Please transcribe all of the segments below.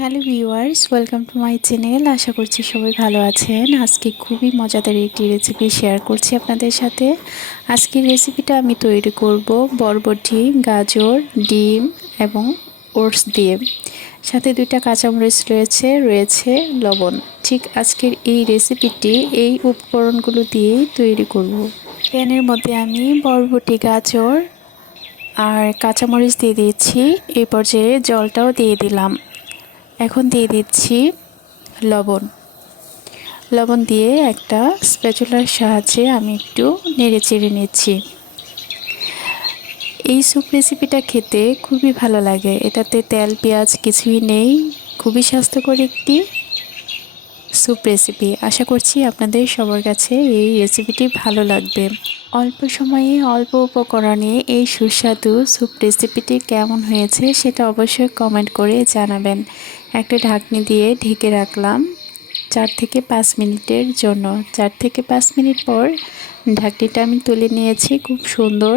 Hello viewers, welcome to my channel. আশা করছি সবাই ভালো আছেন। আজকে খুবই মজাদার একটি রেসিপি শেয়ার করছি আপনাদের সাথে। আজকের রেসিপিটা আমি তৈরি করব বরবটি, গাজর, ডিম এবং ওটস দিয়ে। সাথে দুইটা কাঁচামরিচ রয়েছে রয়েছে লবণ। ঠিক আজকের এই রেসিপিটি এই উপকরণগুলো দিয়েই তৈরি করব। প্যানের মধ্যে আমি বরবটি, গাজর আর কাঁচামরিচ দিয়ে দিয়েছি। এই পর্যায়ে জলটাও দিয়ে দিলাম। এখন দিয়ে দিচ্ছি লবণ। লবণ দিয়ে একটা স্প্যাচুলার সাহায্যে আমি একটু নেড়ে চেড়ে নিচ্ছি। এই স্যুপ রেসিপিটা খেতে খুবই ভালো লাগে। এটাতে তেল, পেঁয়াজ কিছুই নেই। খুবই স্বাস্থ্যকর একটি স্যুপ রেসিপি আশা করছি আপনাদের সবার কাছে এই রেসিপিটি ভালো লাগবে। অল্প সময়ে, অল্প উপকরণে এই সুস্বাদু স্যুপ রেসিপিটি কেমন হয়েছে সেটা অবশ্যই কমেন্ট করে জানাবেন। একটা ঢাকনি দিয়ে ঢেকে রাখলাম চার থেকে পাঁচ মিনিটের জন্য। চার থেকে পাঁচ মিনিট পর ঢাকনিটা আমি তুলে নিয়েছি, খুব সুন্দর।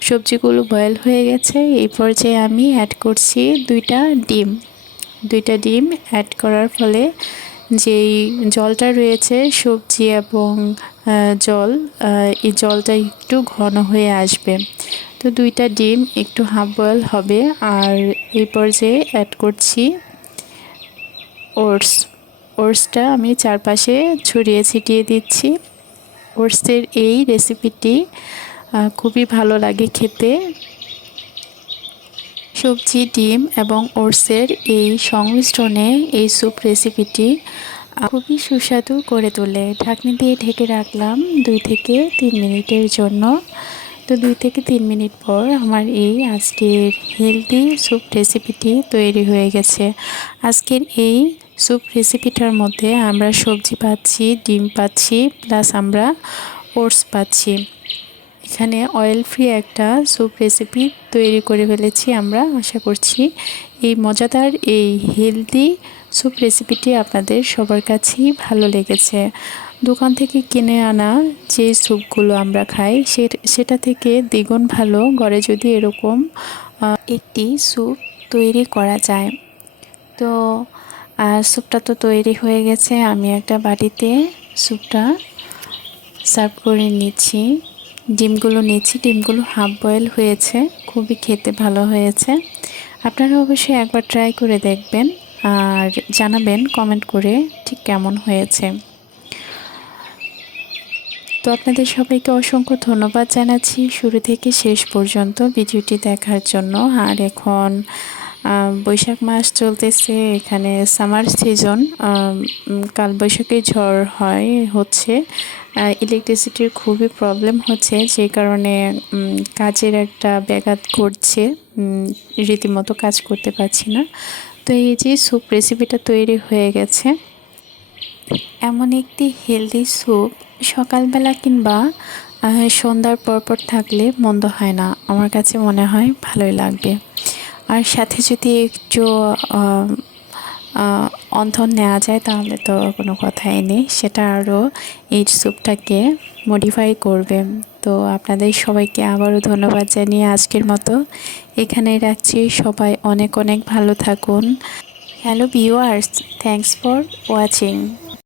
সবজিগুলো বয়েল হয়ে গেছে। এই পর্যায়ে আমি অ্যাড করছি দুইটা ডিম। দুইটা ডিম অ্যাড করার ফলে যেই জলটা রয়েছে, সবজি এবং জল এই জলটা একটু ঘন হয়ে আসবে। তো দুইটা ডিম, একটু হাফ বয়েল হবে। আর এই পর্যায়ে অ্যাড করছি ওটস। ওটসটা আমি চারপাশে ছড়িয়ে ছিটিয়ে দিচ্ছি। ওটসের এই রেসিপিটি খুবই ভালো লাগে খেতে। সবজি, ডিম এবং ওটসের এই সংমিশ্রণে এই স্যুপ রেসিপিটি খুবই সুস্বাদু করে তোলে। ঢাকনি দিয়ে ঢেকে রাখলাম দুই থেকে তিন মিনিটের জন্য। তো দুই থেকে তিন মিনিট পর আমার এই আজকের হেলদি স্যুপ রেসিপিটি তৈরি হয়ে গেছে। আজকের এই স্যুপ রেসিপিটার মধ্যে আমরা সবজি পাচ্ছি, ডিম পাচ্ছি প্লাস আমরা ওটস পাচ্ছি। এখানে অয়েল ফ্রি একটা স্যুপ রেসিপি তৈরি করে ফেলেছি আমরা, আশা করছি। এই মজাদার, এই হেলদি স্যুপ রেসিপিটি আপনাদের সবার কাছেই ভালো লেগেছে। দোকান থেকে কিনে আনা যে স্যুপগুলো আমরা খাই সেটা থেকে দ্বিগুণ ভালো ঘরে যদি এরকম একটি স্যুপ তৈরি করা যায়। তো স্যুপটা তো তৈরি হয়ে গেছে, আমি একটা বাটিতে স্যুপটা সার্ভ করে নিচ্ছি। ডিমগুলো নিয়েছি। ডিমগুলো হাফ বয়েল হয়েছে। খুবই খেতে ভালো হয়েছে। আপনারা অবশ্যই একবার ট্রাই করে দেখবেন আর জানাবেন কমেন্ট করে ঠিক কেমন হয়েছে। তো আপনাদের সবাইকে অসংখ্য ধন্যবাদ জানাচ্ছি। শুরু থেকে শেষ পর্যন্ত ভিডিওটি দেখার জন্য। আর এখন বৈশাখ মাস চলতেছে। এখানে সামার সিজন কালবৈশাখী ঝড় হয়, হচ্ছে। ইলেকট্রিসিটির খুবই প্রবলেম হচ্ছে যে কারণে কাজের একটা ব্যাঘাত ঘটছে রীতিমতো কাজ করতে পারছি না। তো এই যে স্যুপ রেসিপিটা তৈরি হয়ে গেছে, এমন একটি হেলদি স্যুপ সকালবেলা কিংবা সন্ধ্যার পরপর থাকলে মন্দ হয় না, আমার কাছে মনে হয় ভালোই লাগবে। আর সাথে যদি একটু অন্থন নেওয়া যায়, তাহলে তো কোনো কথাই নেই। সেটা আরও এই স্যুপটাকে মডিফাই করবে। তো আপনাদের সবাইকে আবারও ধন্যবাদ জানিয়ে আজকের মতো এখানে রাখছি। সবাই অনেক অনেক ভালো থাকুন। Hello viewers thanks for watching